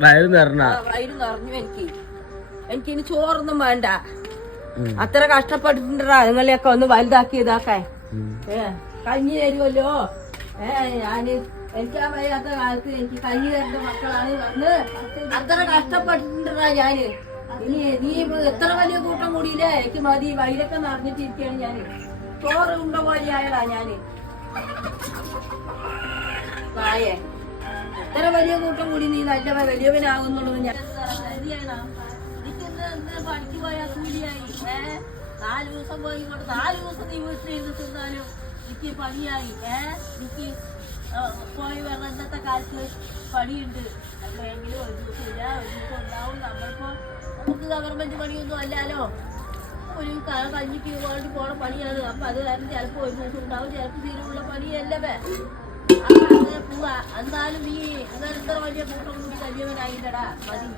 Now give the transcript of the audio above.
വയറ് നിറഞ്ഞു. എനിക്കിനി ചോറൊന്നും വേണ്ട. അത്ര കഷ്ടപ്പെട്ടിട്ടുണ്ടാ നിങ്ങളെയൊക്കെ ഒന്ന് വലുതാക്കി ഇതാക്കാൻ. കഞ്ഞി തരുമല്ലോ. ഞാന് എനിക്കാ വയ്യാത്ത കാലത്ത് എനിക്ക് കഞ്ഞി തരേണ്ട മക്കളാണ് വന്ന് അത്ര കഷ്ടപ്പെട്ടിട്ടുണ്ടാ ഞാന്. ഇനി നീ എത്ര വലിയ കൂട്ടം കൂടിയില്ലേ, എനിക്ക് മതി. വയലൊക്കെ നിറഞ്ഞിട്ടിരിക്കുകയാണ് ഞാന്. ചോറ് ഉണ്ട പോലെ ആയതാ ഞാന്. തായേ എത്ര വലിയ കൂട്ടം കൂടി നീ നല്ല വലിയവനാകുന്നുള്ളത് ഞാൻ പണിക്ക് പോയാ കൂലിയായി. 4 ദിവസം പോയി കൊണ്ട് 4 ദിവസം നീ വീട്ടിലിരുന്ന് തിന്നാലും എനിക്ക് പണിയായി. എനിക്ക് പോയി വരണം. ഇന്നത്തെ കാലത്ത് പണിയുണ്ട്. എപ്പോഴെങ്കിലും ഒരു ദിവസം ഇല്ല, ഒരു ദിവസം ഉണ്ടാവും. നമ്മളിപ്പോ നമുക്ക് ഗവൺമെന്റ് പണിയൊന്നും അല്ലല്ലോ. ഒരു കഞ്ഞിക്ക് വേണ്ടി പോണ പണിയാണ്. അപ്പൊ അത് കാരണം ചിലപ്പോ ഒരു ദിവസം ഉണ്ടാവും, ചിലപ്പോ തീരുള്ള പണിയല്ലേ. അപ്പൊ അങ്ങനെ പോവാ. എന്നാലും നീ അങ്ങനെ എത്ര വലിയ കൂട്ടം കൂടി വലിയവനായില്ലടാ. മതി.